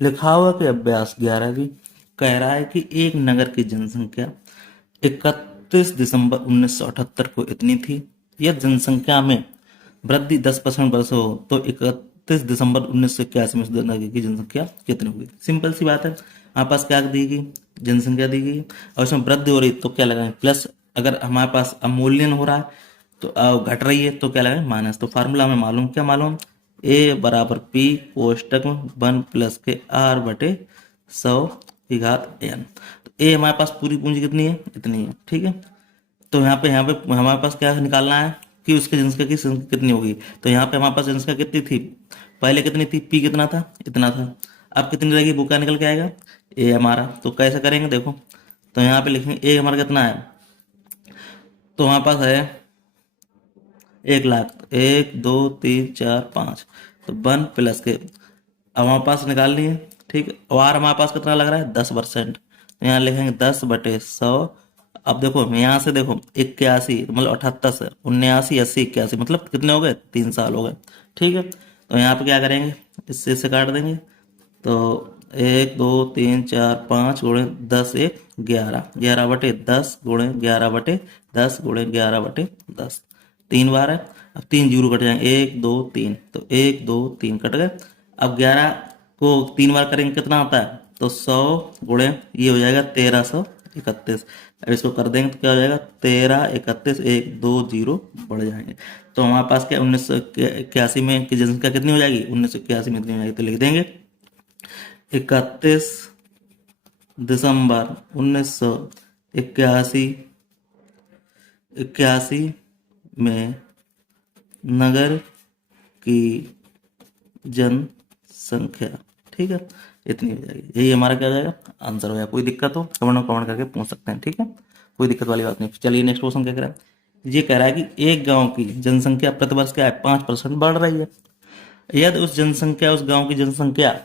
लिखा हुआ कि अभ्यास 11वीं कह रहा है कि एक नगर की जनसंख्या 31 दिसंबर 1978 को इतनी थी। यह जनसंख्या में वृद्धि 10% वर्ष हो तो 31 दिसंबर 1981 में उस नगर की जनसंख्या कितनी होगी। सिंपल सी बात है, हमारे पास क्या दी गई, जनसंख्या दी गई और उसमें वृद्धि हो रही तो क्या लगाएं प्लस, अगर हमारे पास अवमूल्यन हो रहा है तो घट रही है तो क्या लगाएं माइनस। तो फार्मूला हमें मालूम, क्या मालूम, ए बराबर पी कोष्टक में 1+के r/100 की घात n। तो ए हमारे पास पूरी पूंजी कितनी है, इतनी है, ठीक है। तो यहाँ पे हमारे पास क्या निकालना है कि उसकी जनसंख्या की संख्या कितनी होगी। तो यहाँ पे हमारे पास जनसंख्या कितनी थी, पहले कितनी थी, पी कितना था, इतना था। अब कितनी रहेगी, वो क्या निकल के आएगा, ए हमारा। तो कैसे करेंगे देखो, तो यहाँ पे लिखेंगे ए हमारा कितना है, तो हमारे पास है 1 लाख, 1 2 3 4 5, तो 1+के, अब हमारे पास निकालनी है, ठीक है। और आर हमारे पास कितना लग रहा है, 10%, तो यहाँ लिखेंगे 10/100। अब देखो यहाँ से देखो 81 मतलब 78 से 79 80 81 मतलब कितने हो गए, 3 साल हो गए, ठीक है। तो यहाँ पे क्या करेंगे, इससे काट देंगे। तो 1 2 3 4 5 गुणे 10 1 11, 11/10 गुणे 11/10 गुणे 11/10, 3 बार है। अब 3 जीरो कट जाएंगे, 1 2 3, तो 1 2 3 कट गए। अब 11 को 3 बार करेंगे कितना आता है, तो 100 गुणे ये हो जाएगा 1331। अब इसको कर देंगे तो क्या हो जाएगा, 1331, 1 2 0 बढ़ जाएंगे। तो हमारे पास क्या 1981 में की जनसंख्या कितनी हो जाएगी, 1981 में कितनी हो जाएगी, तो लिख देंगे 31 दिसंबर 1981 81 में नगर की जनसंख्या, ठीक है, इतनी हो जाएगी। यही हमारा क्या हो जाएगा, आंसर हो जाएगा। कोई दिक्कत हो कमेंट करके पूछ सकते हैं, ठीक है, कोई दिक्कत वाली बात नहीं। चलिए नेक्स्ट क्वेश्चन क्या कह रहा है, ये कह रहा है कि एक गांव की जनसंख्या प्रतिवर्ष क्या है, 5% बढ़ रही है। यदि उस जनसंख्या उस गांव की जनसंख्या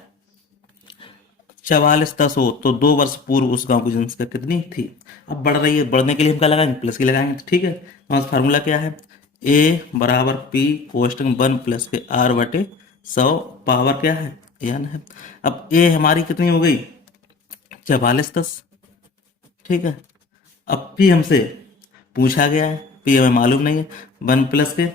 4410 हो तो 2 वर्ष पूर्व उस गांव की जनसंख्या कितनी थी। अब बढ़ रही है, बढ़ने के लिए हम क्या लगाएंगे, प्लस की लगाएंगे, तो ठीक है। हमारा फार्मूला क्या है, ए बराबर पी कोष्टक 1+के r/100 पावर क्या है, n है। अब ए हमारी कितनी हो गई, 4410, ठीक है। अब पी हमसे पूछा गया है, पी हमें मालूम नहीं है, 1+के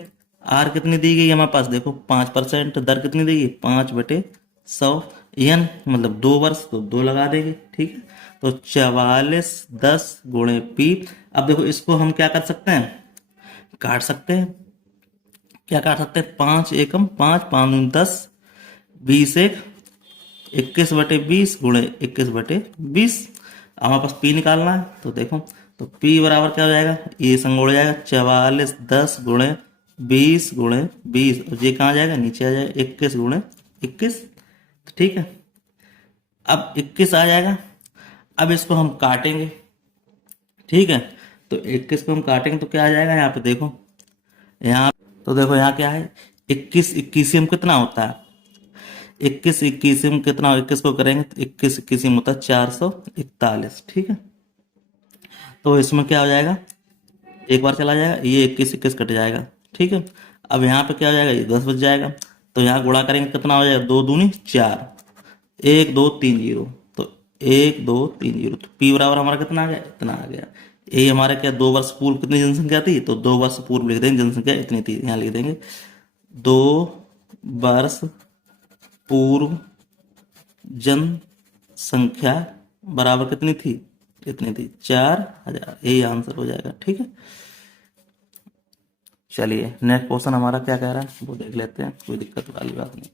आर कितनी दी गई है हमारे पास, देखो 5%, दर कितनी दी गई, 5/100, एन मतलब 2 वर्ष, तो 2 लगा देंगे, ठीक है। तो 4410 गुणे पी। अब देखो इसको हम क्या कर सकते हैं, काट सकते हैं। क्या काट सकते हैं, 5 एकम 5, 5 दूनी 10, 20 1 21/20 गुणे 21/20। हमारे पास पी निकालना है, तो देखो तो पी बराबर क्या हो जाएगा, ये संग उड़ जाएगा, 4410 गुणे 20 गुणे 20, और ये कहाँ जाएगा, नीचे आ जाएगा, 21 गुणे 21, ठीक है। अब 21 आ जाएगा। अब इसको हम काटेंगे, ठीक है। तो 21 को हम काटेंगे तो क्या आ जाएगा, यहाँ पे देखो, यहाँ तो देखो यहाँ क्या है, 21 21 कितना होता है, 21 21 कितना, 21 को करेंगे तो 21 21 होता है 441, ठीक है। तो इसमें क्या हो जाएगा, एक बार चला जाएगा, ये 21 21 कट जाएगा, ठीक है। अब यहाँ पे क्या हो जाएगा, ये 10 बच जाएगा। तो यहाँ गुणा करेंगे कितना हो जाएगा, 2 दूनी 4, 1 2 3 0, तो 1 2 3 0, तो पी बराबर हमारा कितना आ गया, इतना आ गया। यही हमारे क्या 2 वर्ष पूर्व कितनी जनसंख्या थी, तो 2 वर्ष पूर्व लिख देंगे जनसंख्या इतनी थी, यहाँ लिख देंगे 2 वर्ष पूर्व जनसंख्या बराबर कितनी थी, इतनी थी, 4000। यही आंसर हो जाएगा, ठीक है। चलिए नेक्स्ट क्वेश्चन हमारा क्या कह रहा है वो देख लेते हैं, कोई दिक्कत वाली बात नहीं।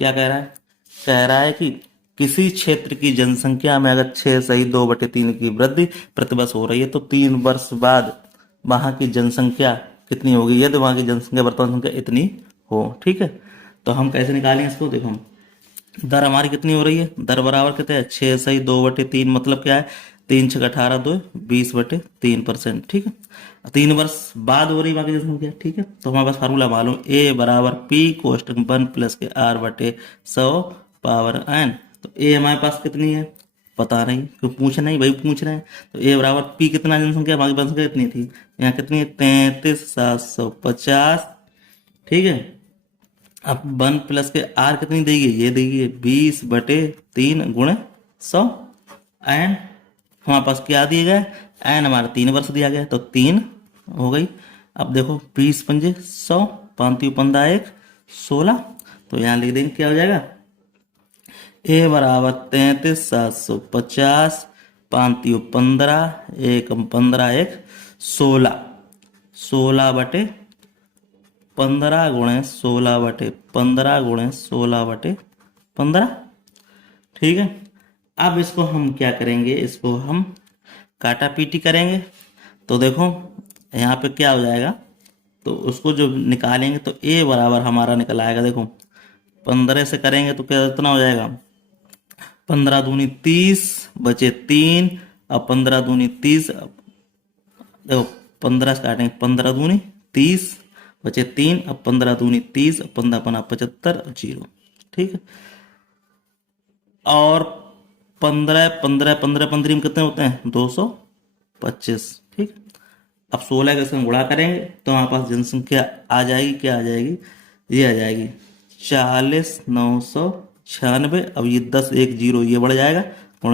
क्या कह रहा है, कह रहा है कि किसी क्षेत्र की जनसंख्या में अगर 6 सही 2/3 की वृद्धि प्रतिवर्ष हो रही है तो 3 वर्ष बाद वहां की जनसंख्या कितनी होगी, यदि वहां की जनसंख्या वर्तमान संख्या इतनी हो, ठीक है। तो हम कैसे निकालेंगे इसको, देखो दर हमारी कितनी हो रही है, दर बराबर कितने है, 6 सही 2/3 मतलब क्या है, 3 6 18 2 20/3%, ठीक है। 3 वर्ष बाद हो रही बाकी जनसंख्या, ठीक है। तो हमारे पास फार्मूला मालूम, ए बराबर पी कोष्टक 1+के r/100 पावर n। तो ए हमारे पास कितनी है, पता नहीं, क्यों पूछ नहीं भाई, पूछ रहे हैं। तो ए बराबर पी कितना जनसंख्या, बाकी जनसंख्या कितनी थी, यहाँ कितनी है, 33,750, ठीक है। अब 1 प्लस के आर कितनी देगी, ये देगी 20/3 गुणे 100। एंड हमारे पास क्या दिए गए, एन हमारा 3 वर्ष दिया गया, तो 3 हो गई। अब देखो 20×5 100, 5×15 = 16। तो यहाँ लिख देंगे क्या हो जाएगा, ए बराबर 33,750, 5×15, 1×15 = 16, 16/15 × 16/15 × 16/15। ठीक है। अब इसको हम क्या करेंगे, इसको हम काटा पीटी करेंगे। तो देखो यहाँ पे क्या हो जाएगा, तो उसको जो निकालेंगे तो ए बराबर हमारा निकल आएगा। देखो 15 से करेंगे तो क्या इतना हो जाएगा, 15 दूनी 30 बचे 3। अब 15 दूनी 30, देखो 15 से काटेंगे, 15 दूनी 30 बचे 3। अब 15 दूनी 30, 15×5 = 75, 0। ठीक है। और 15 15 15 15 में कितने होते हैं, 225। ठीक। अब 16 के संग गुणा करेंगे तो हमारे पास जनसंख्या आ जाएगी, क्या आ जाएगी, ये आ जाएगी 40,996। अब ये 10 1 0 ये बढ़ जाएगा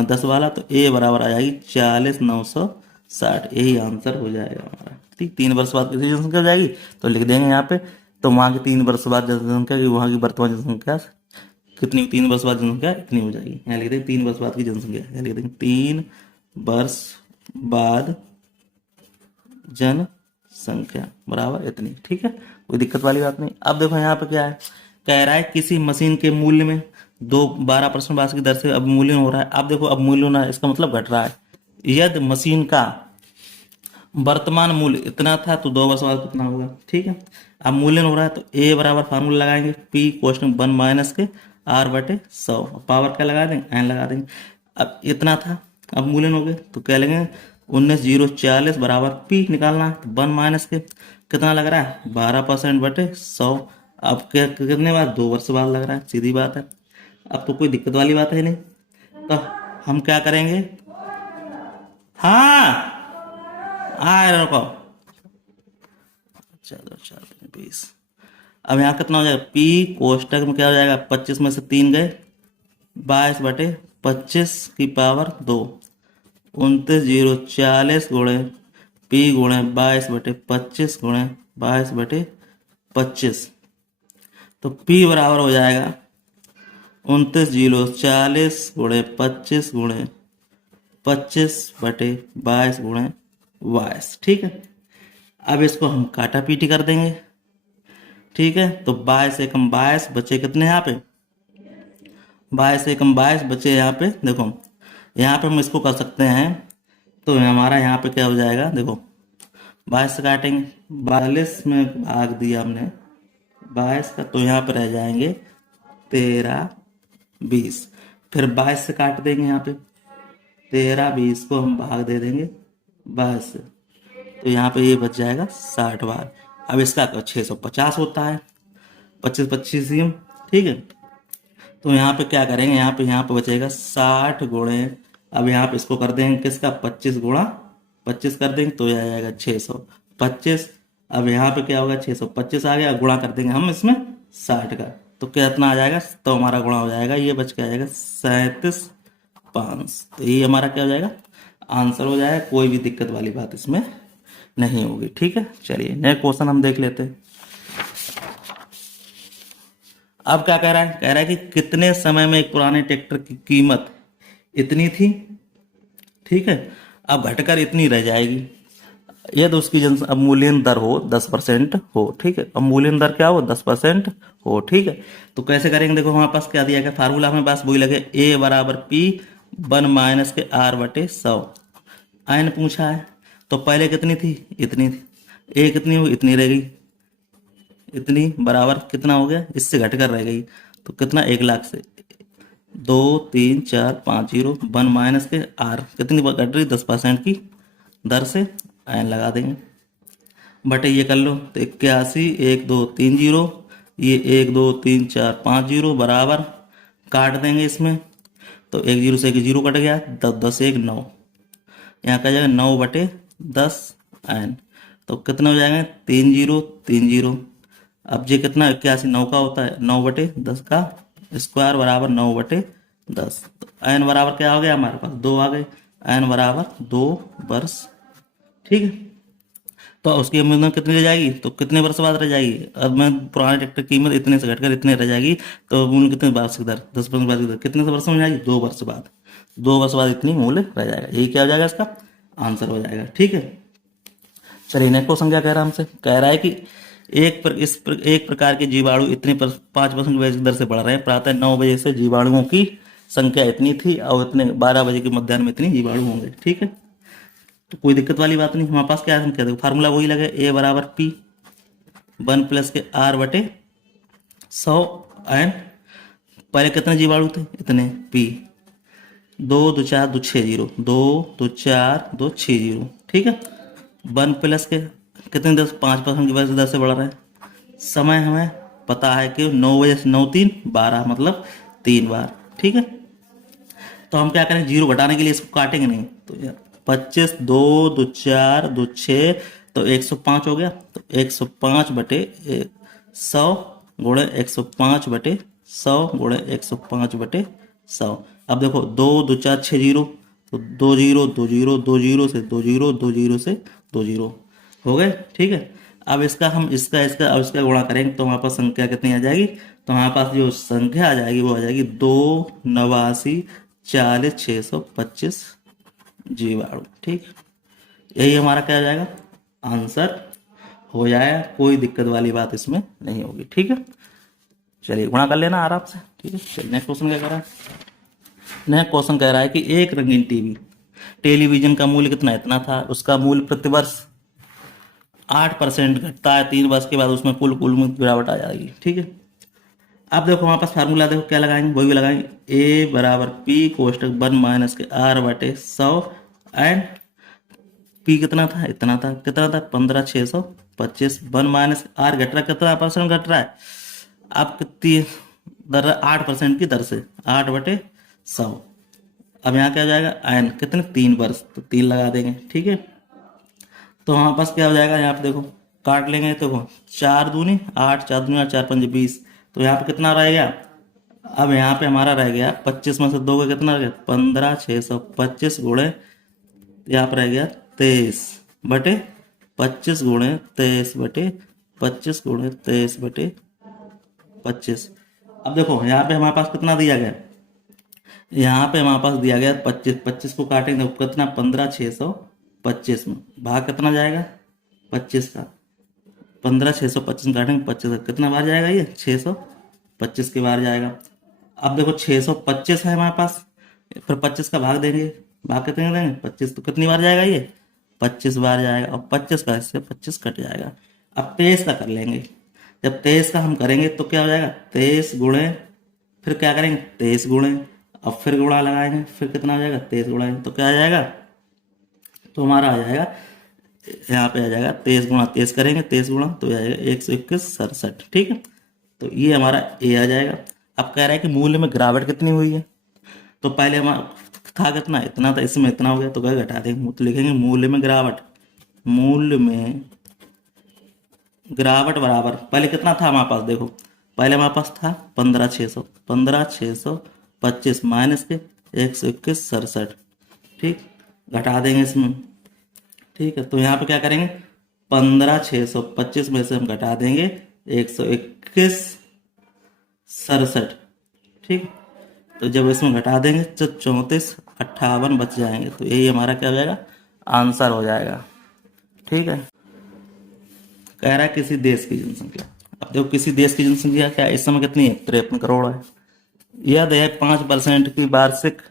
10 वाला, तो ए बराबर आ जाएगी 40,960। यही आंसर हो जाएगा हमारा। ठीक। 3 वर्ष बाद कितनी जनसंख्या हो जाएगी, तो लिख देंगे यहाँ पे, तो वहाँ की 3 वर्ष बाद जनसंख्या की वहाँ की वर्तमान जनसंख्या कितनी, 3 वर्ष बाद जनसंख्या इतनी हो जाएगी। यहाँ लिख देंगे 3 वर्ष बाद की जनसंख्या, यहाँ लिख देंगे 3 वर्ष बाद जनसंख्या बराबर इतनी। ठीक है, कोई दिक्कत वाली बात नहीं। अब देखो यहाँ पे क्या है, कह रहा है किसी मशीन के मूल्य में 12% वार्षिक की दर से अब मूल्य हो रहा है। अब देखो अब मूल्य होना है, इसका मतलब घट रहा है। यदि मशीन का वर्तमान मूल्य इतना था तो 2 वर्ष बाद कितना होगा। ठीक है। अब मूल्य हो रहा है तो ए बराबर फार्मूला लगाएंगे, पी कोष्टक 1 - के R/100। पावर क्या लगा देंगे, एन लगा देंगे। अब इतना था, अब मूल्य हो गए तो क्या लेंगे, 19,040 बराबर पी निकालना है। 1 - के कितना लग रहा है, 12%/100। अब क्या कितने बाद, 2 वर्ष बाद लग रहा है, सीधी बात है। अब तो कोई दिक्कत वाली बात है नहीं। तो हम क्या करेंगे, हाँ रुको, चलो 4×20। अब यहाँ कितना हो जाएगा, पी कोष्टक में क्या हो जाएगा, 25 में से 3 गए, 22/25 की पावर 2, 29,040 गुणे पी गुणे 22/25 गुणे 22/25। तो पी बराबर हो जाएगा 29,040 गुणे 25 गुणे 25/22 गुणे 22। ठीक है। अब इसको हम काटा पीटी कर देंगे। ठीक है। तो 22 एकम 22 बचे कितने यहाँ पे, 22 एकम 22 बचे यहाँ पे। देखो यहाँ पे हम इसको कर सकते हैं, तो हमारा यहाँ पे क्या हो जाएगा, देखो 22 से काटेंगे, 42 में भाग दिया हमने 22 का, तो यहाँ पे रह जाएंगे 13 20। फिर 22 से काट देंगे, यहाँ पे 13 20 को हम भाग दे देंगे 22 से, तो यहाँ पे ये बच जाएगा 60 बार। अब इसका 650 होता है, 25 ठीक है। तो यहाँ पे क्या करेंगे, यहाँ पे बचेगा 60 गुणे, अब यहाँ पे इसको कर देंगे किसका, 25 गुणा 25 कर देंगे तो यह आ जाएगा 625। अब यहाँ पे क्या होगा, 625 आ गया, गुणा कर देंगे हम इसमें 60 का, तो कितना आ जाएगा, तो हमारा गुणा हो जाएगा, ये बच के आ जाएगा 37,500। तो ये हमारा क्या हो जाएगा, आंसर हो जाएगा। कोई भी दिक्कत वाली बात इसमें नहीं होगी। ठीक है। चलिए नेक्स्ट क्वेश्चन हम देख लेते हैं। अब क्या कह रहा है, कह रहा है कि कितने समय में एक पुराने ट्रैक्टर की कीमत इतनी थी, ठीक है, अब घटकर इतनी रह जाएगी यदि उसकी अवमूल्यन दर हो 10% हो। ठीक है। अवमूल्यन दर क्या हो, 10% हो। ठीक है। तो कैसे करेंगे, देखो हमारे पास क्या दिया गया, फार्मूला हमारे पास वही लगे, ए बराबर पी 1 - के R/100। आयन पूछा है तो पहले कितनी थी, इतनी थी, ए कितनी हुई, इतनी रह गई, इतनी बराबर कितना हो गया, इससे घटकर रह गई, तो कितना 1,00,000 से 2 3 4 5 0 1 - के आर कितनी घट रही, 10% की दर से आयन लगा देंगे, बटे ये कर लो, तो 81 1 2 3 0, ये 1 2 3 4 5 0 बराबर काट देंगे इसमें, तो 1 0 से 1 0 कट गया, 10 10 1 9, यहाँ का जाएगा 9/10 आयन, तो कितना हो जाएगा 3 0 3 0। अब ये कितना 81 9 का होता है, 9/10 का स्क्वायर बराबर 9/10। तो एन बराबर क्या हो गया हमारे पास 2 आ गए, एन बराबर 2 वर्ष। ठीक है, तो उसकी अमूल्य कितनी रह जाएगी, तो कितने वर्ष बाद रह जाएगी। अब मैं पुराने ट्रैक्टर की कीमत इतने से घटकर इतने रह जाएगी, तो मूल्य कितने वार्षिक दर 10% वार्षिक दर कितने से वर्ष में जाएगी 2 वर्ष बाद। 2 वर्ष बाद इतनी मूल्य रह जाएगा, यही क्या हो जाएगा इसका आंसर हो जाएगा। ठीक है, चलिए नेक्स्ट क्वेश्चन क्या कह रहा है हमसे, कह रहा है कि एक प्रकार के जीवाणु इतने 5% वार्षिक दर से बढ़ रहे हैं। प्रातः 9 बजे से जीवाणुओं की संख्या इतनी थी और इतने 12 बजे के मध्याह्न में इतनी जीवाणु होंगे। ठीक है, तो कोई दिक्कत वाली बात नहीं, हमारे पास क्या है, हम क्या देखो फार्मूला वही लगे, ए बराबर पी 1 प्लस के आर बटे 100 एंड पहले कितने जीवाणु थे इतने पी 2 2 4 2 6 0 2 2 4 2 6 0। ठीक है, 1 प्लस के कितने 5% की वजह से 10 से बढ़ रहे हैं। समय हमें पता है कि 9 बजे से 9 3 12 मतलब 3 बार। ठीक है, तो हम क्या करें, जीरो घटाने के लिए इसको काटेंगे नहीं, तो यार 25 2 2 4 2 6 तो 105 हो गया। तो 105 बटे 100 गुणे 105 बटे 100 गुणे 105 बटे 100। अब देखो 2 2 4 6 जीरो, तो 2 जीरो 2 जीरो 2 जीरो से 2 जीरो 2 जीरो से 2 जीरो हो गए। ठीक है, अब इसका हम इसका अब इसका गुणा करेंगे तो हमारे पास संख्या कितनी आ जाएगी, तो हमारे पास जो संख्या आ जाएगी वो आ जाएगी 2 89 40 625 जीवाणु। ठीक, यही हमारा क्या आ जाएगा आंसर हो जाएगा, कोई दिक्कत वाली बात इसमें नहीं होगी। ठीक है, चलिए गुणा कर लेना आराम से। ठीक है, चलिए नेक्स्ट क्वेश्चन क्या कह रहा है, नेक्स्ट क्वेश्चन कह रहा है कि एक रंगीन टेलीविजन का मूल्य कितना इतना था, उसका मूल्य प्रतिवर्ष 8% घटता है, 3 वर्ष के बाद उसमें कुल में गिरावट आ जाएगी। ठीक है, अब देखो हमारे पास फार्मूला देखो क्या लगाएंगे, वही भी लगाएंगे, ए बराबर पी कोष्टक 1 माइनस के आर बटे 100 एंड पी कितना था इतना था, कितना था 15,625 1 माइनस आर घट रहा कितना परसेंट घट रहा है, अब कितनी दर 8% की दर से 8/100। अब यहाँ क्या हो जाएगा एन कितने 3 वर्ष, तो 3 लगा देंगे। ठीक है, तो हमारे पास क्या हो जाएगा, यहाँ पे देखो काट लेंगे तो 4 दूनी 8 4 दूनी 8 4 5 20, तो यहाँ पे कितना रह गया, अब यहाँ पे हमारा रह गया 25 में से 2 का कितना रह गया 15,625 गुणे यहाँ पर रह गया 23/25 गुणे 23/25 गुणे 23/25। अब देखो यहाँ पे हमारे पास कितना दिया गया, यहाँ पे हमारे पास दिया गया 25 को काटेंगे तो कितना 15,625 में भाग कितना जाएगा 25 का, 15,625 काटेंगे 25 का कितना बार जाएगा, ये 625 के बार जाएगा। अब देखो 625 है हमारे पास, फिर 25 का भाग देंगे, भाग कितने देंगे 25, तो कितनी बार जाएगा ये 25 बार जाएगा, और 25 का इससे 25 कट जाएगा। अब 23 का कर लेंगे, जब 23 का हम करेंगे तो क्या हो जाएगा 23 गुणे, फिर क्या करेंगे 23 गुणे, अब फिर गुणा लगाएंगे, फिर कितना हो जाएगा 23 गुणा, तो क्या आ जाएगा, तो हमारा आ जाएगा यहाँ पे आ जाएगा 23 गुणा 23 करेंगे 23 गुणा तो आ जाएगा 121 ठीक है, तो ये हमारा ए आ जाएगा। अब कह रहा है कि मूल्य में गिरावट कितनी हुई है, तो पहले हमारा था कितना इतना था, इसमें इतना हो गया तो क्या घटा देंगे, तो लिखेंगे मूल्य में गिरावट, मूल्य में गिरावट बराबर पहले कितना था हमारे पास, देखो पहले हमारे पास था 15,625 माइनस के 121 ठीक, घटा देंगे इसमें। ठीक है, तो यहाँ पे क्या करेंगे 15,625 में से हम घटा देंगे 121 ठीक, तो जब इसमें घटा देंगे तो 34 58 बच जाएंगे, तो यही हमारा क्या हो जाएगा आंसर हो जाएगा। ठीक है, कह रहा है किसी देश की जनसंख्या, अब देखो किसी देश की जनसंख्या क्या इस समय कितनी है 53 करोड़ है, यदि है 5% की वार्षिक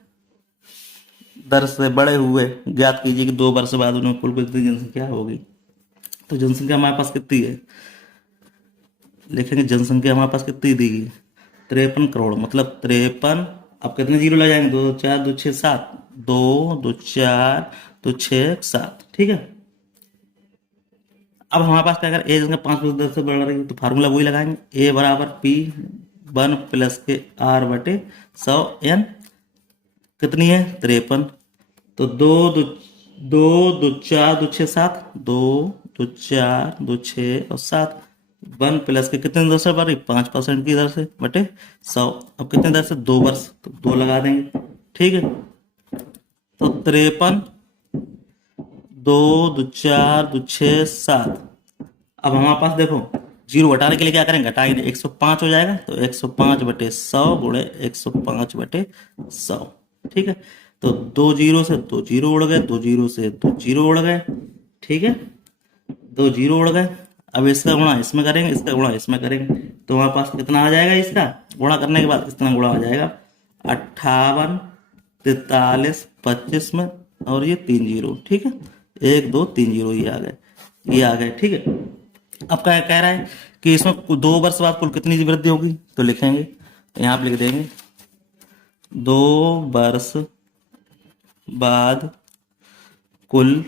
दर से बड़े हुए ज्ञात कीजिए कि 2 वर्ष बाद उन्हें कुल कितनी जनसंख्या होगी। तो जनसंख्या हमारे पास कितनी है, लिखेंगे जनसंख्या हमारे पास कितनी दी गई 53 करोड़, मतलब 53, अब कितने जीरो लग जाएंगे 2 4 2 6 7 2 2 4 2 6 7 ठीक है। अब हमारे पास क्या कर ए जनसंख्या 5% से बढ़ रही है तो फार्मूला वही लगाएंगे, ए बराबर पी 1 प्लस के आर बटे 100 एन कितनी है 53, तो 2 2 2 2 4 2 6 7 2 2 4 2 6 और 7, वन प्लस के कितने दर से बढ़ रही, 5% की दर से बटे 100। अब कितने दर से, 2 वर्ष, तो 2 लगा देंगे। ठीक है, तो 53, दो दो चार दो छः सात। अब हमारे पास देखो, जीरो घटाने के लिए क्या करेंगे, घटाएंगे, 105 हो जाएगा, तो 105/100 गुणे 105/100। ठीक है, तो दो जीरो से दो जीरो उड़ गए, दो जीरो से दो जीरो उड़ गए। ठीक है, दो जीरो उड़ गए। अब इसका गुणा इसमें करेंगे, इसका गुणा इसमें करेंगे, तो हमारे पास कितना आ जाएगा, इसका गुणा करने के बाद इतना गुणा आ जाएगा 58, 43, 25 में, और ये 3 जीरो। ठीक है, 1 2 3 जीरो, ये आ गए, ये आ गए। ठीक है, अब क्या कह रहा है कि इसमें 2 वर्ष बाद कुल कितनी वृद्धि होगी, तो लिखेंगे, यहाँ पे लिख देंगे 2 वर्ष बाद कुल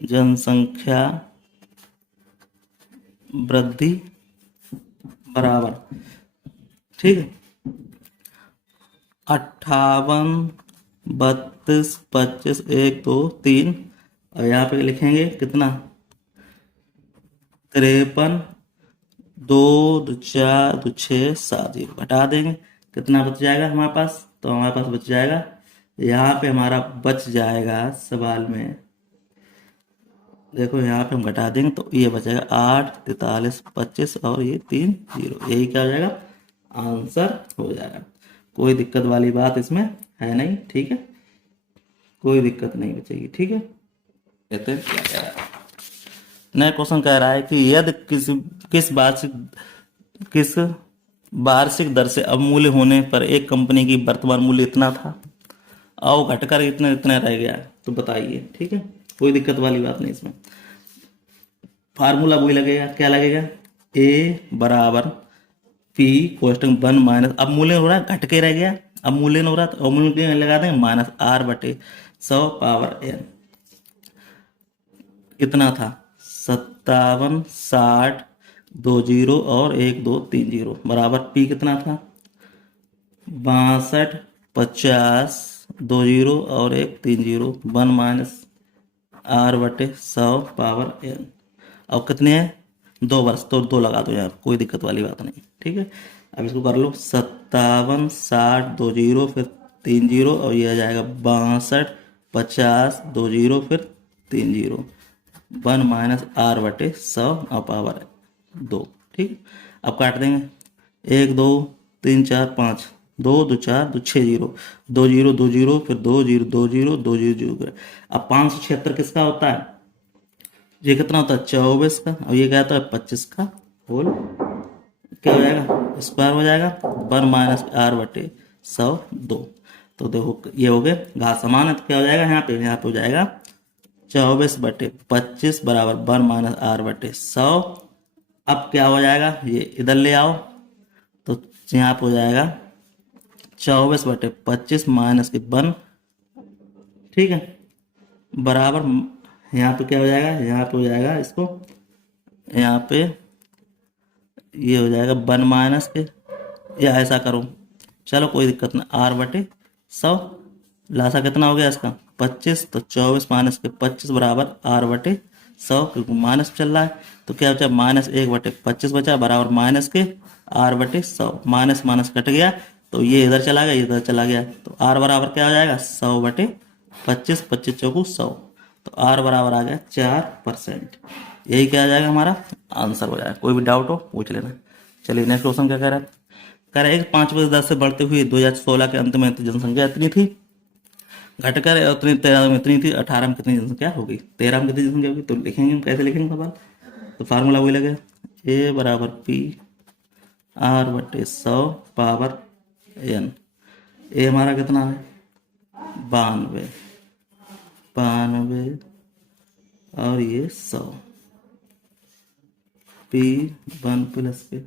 जनसंख्या वृद्धि बराबर। ठीक है, 58, 32, 25, 1 2 3, और यहाँ पे लिखेंगे कितना, 53, दो दो चार दो छः सात, जीरो घटा देंगे, कितना बच जाएगा हमारे पास, तो हमारे पास बच जाएगा, यहाँ पे हमारा बच जाएगा सवाल में, देखो यहाँ पे हम घटा देंगे तो ये बचेगा 8, 43, 25, और ये 3 जीरो, यही क्या हो जाएगा, आंसर हो जाएगा। कोई दिक्कत वाली बात इसमें है नहीं। ठीक है, कोई दिक्कत नहीं बचेगी। ठीक है, कहते हैं क्या कह रहा है, नया क्वेश्चन कह रहा है कि यदि किस वार्षिक दर से अवमूल्य होने पर एक कंपनी की वर्तमान मूल्य इतना था और घटकर इतने इतने रह गया, तो बताइए। ठीक है, कोई दिक्कत वाली बात नहीं इसमें, फार्मूला वही लगेगा, क्या लगेगा, ए बराबर पी कोष्टक 1 माइनस, अब मूल्य हो रहा है घट के रह गया, अब मूल्य हो रहा है तो अवमूल्य लगा देंगे, -r/100 कितना था, 57, 60, 2 जीरो और 1 2 3 जीरो, बराबर पी कितना था, 62, 50, 2 जीरो और 1 3 जीरो, 1-r/100 अब कितने हैं, 2 वर्ष, तो 2 लगा दो यार, कोई दिक्कत वाली बात नहीं। ठीक है, अब इसको कर लो, 57, 60, 2 जीरो फिर 3 जीरो, और ये आ जाएगा 62, 50, 2 जीरो फिर 3 जीरो, 1-r/100 ठीक, अब काट देंगे, 1 2 3 4 5, 2 2 4 2 6 जीरो, 2 जीरो 2 जीरो फिर 2 जीरो 2 जीरो 2 जीरो जीरो। अब 576 किसका होता है, ये कितना होता है, 24 का, और ये क्या होता है, 25 का होल, क्या हो जाएगा, स्क्वायर हो जाएगा, 1-r/100 तो देखो ये हो गए घात समान है, तो क्या हो जाएगा, यहाँ पे हो जाएगा 24/25 बराबर 1-r/100। अब क्या हो जाएगा, ये इधर ले आओ, तो यहाँ पे हो जाएगा 24/25 माइनस के 1। ठीक है, बराबर, यहाँ पे क्या हो जाएगा, यहाँ पे हो जाएगा इसको, यहाँ पे ये हो जाएगा 1 माइनस के, या ऐसा करो, चलो कोई दिक्कत नहीं, r/100 लासा कितना हो गया इसका, 25, तो 24 माइनस के 25 बराबर r/100, क्योंकि माइनस चल रहा है, तो क्या बचा, -1/25 बचा, बराबर माइनस के r/100, माइनस माइनस कट गया, तो ये इधर चला गया, इधर चला गया, तो r बराबर क्या हो जाएगा, 100/25, 25 चौकू 100, तो r बराबर आ गया 4%। यही क्या आ जाएगा, हमारा आंसर हो जाएगा। कोई भी डाउट हो पूछ लेना। चलिए नेक्स्ट क्वेश्चन क्या कह रहा है, कह रहा है 5/10 से बढ़ते हुए 2016 के अंत में जनसंख्या इतनी थी, घटकर उतनी 13 में इतनी थी, 18 में कितनी जनसंख्या हो गई, 13 में कितनी जनसंख्या होगी, तो लिखेंगे हम, कैसे लिखेंगे सवाल, तो फार्मूला वही लगेगा, ए बराबर पी r/100 पावर n। ए हमारा कितना है, 92, 92 और ये 100, पी 1 प्लस के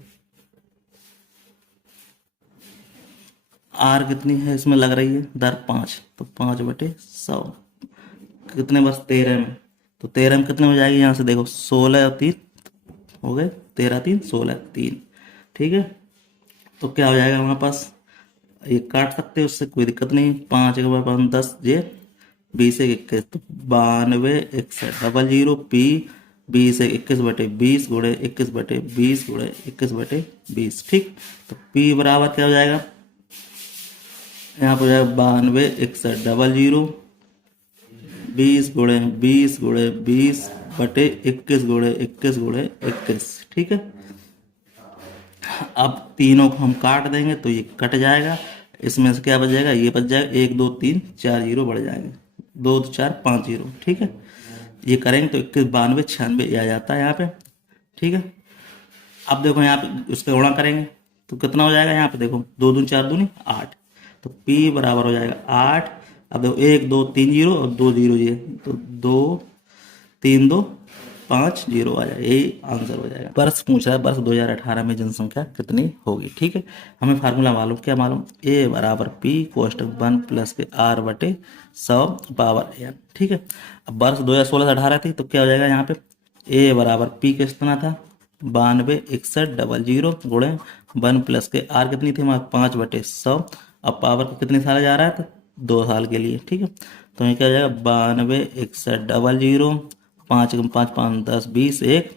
आर कितनी है इसमें लग रही है, दर 5, तो 5/100 कितने वर्ष, 13 में, तो 13 में कितने हो जाएगी, यहाँ से देखो 16 और 3 हो गए, 13 3 16 3। ठीक है, तो क्या हो जाएगा हमारे पास, ये काट सकते हैं, उससे कोई दिक्कत नहीं, 5 के बाद 10 जे 20 1 21, तो 92 61 00 पी 20 है 21/20 गुणे 21/20 गुणे 21/20। ठीक, तो P बराबर क्या हो जाएगा, यहाँ पर हो जाएगा 92 6100 20 गुणे 20 गुणे 20/21 गुणे 21 गुणे 21। ठीक है, अब तीनों को हम काट देंगे तो ये कट जाएगा, इसमें से क्या बच जाएगा, ये बच जाएगा 1 2 3 4 जीरो बढ़ जाएंगे, 2 4 5 जीरो। ठीक है, ये करेंगे तो 21 92 96 ये आ जाता है यहाँ पे। ठीक है, अब देखो यहाँ पे उसका गुणा करेंगे तो कितना हो जाएगा, यहाँ पे देखो 2 दूनी 4 दूनी 8, तो P बराबर हो जाएगा 8। अब देखो 1 2 3 जीरो और 2 जीरो ये, तो 2 3 2 5 जीरो आ जाएगा, यही आंसर हो जाएगा। वर्ष पूछ रहा है, वर्ष 2018 में जनसंख्या कितनी होगी। ठीक है, हमें फार्मूला मालूम, क्या मालूम, A बराबर P कोष्टक 1 प्लस के R बटे 100 पावर n। ठीक है, अब वर्ष 2016 से 18 थी तो क्या हो जाएगा, यहाँ पे A बराबर P कितना था 92 6100 गुणे 1 प्लस के R कितनी थी हमारे 5/100। अब पावर को कितने साल जा रहा है, तो 2 साल के लिए। ठीक है, तो ये क्या हो जाएगा 92 6100 5 5 5 10 20 1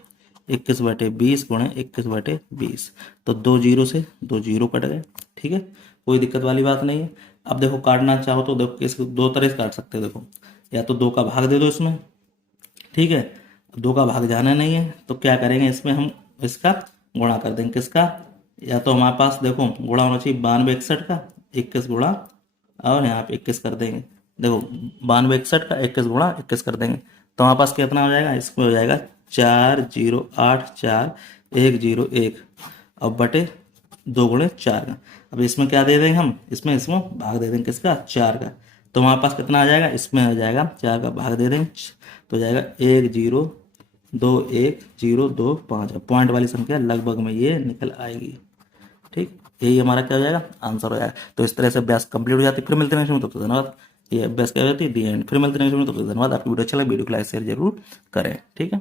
21/20 गुणे 21/20। तो 2 जीरो से 2 जीरो कट गए। ठीक है, कोई दिक्कत वाली बात नहीं है। अब देखो काटना चाहो तो देखो इसको 2 तरह से काट सकते हो। देखो या तो 2 का भाग दे दो इसमें, ठीक है, 2 का भाग जाना नहीं है तो क्या करेंगे, इसमें हम इसका गुणा कर देंगे, किसका, या तो हमारे पास देखो गुणा होना चाहिए 92 61 का 21 गुणा और यहाँ पे 21 कर देंगे। देखो 92 61 का 21 गुणा 21 कर देंगे तो हमारे पास कितना हो जाएगा, इसमें हो जाएगा 4084 अब बटे 2 गुणे 4 का। अब इसमें क्या दे देंगे हम, इसमें भाग दे देंगे, किसका, 4 का। तो हमारे पास कितना आ जाएगा, इसमें आ जाएगा 4 का भाग दे देंगे तो जाएगा 102102 5। पॉइंट वाली संख्या लगभग में ये निकल आएगी। ठीक, यही हमारा क्या हो जाएगा, आंसर हो जाएगा। तो इस तरह से अभ्यास कंप्लीट हो जाती है। फिर मिलते हैं तो धन्यवाद। ये अभ्यास क्या हो जाती है दी एंड। फिर मिलते हैं तो धन्यवाद। आपकी वीडियो अच्छा लगे वीडियो को लाइक शेयर जरूर करें। ठीक है।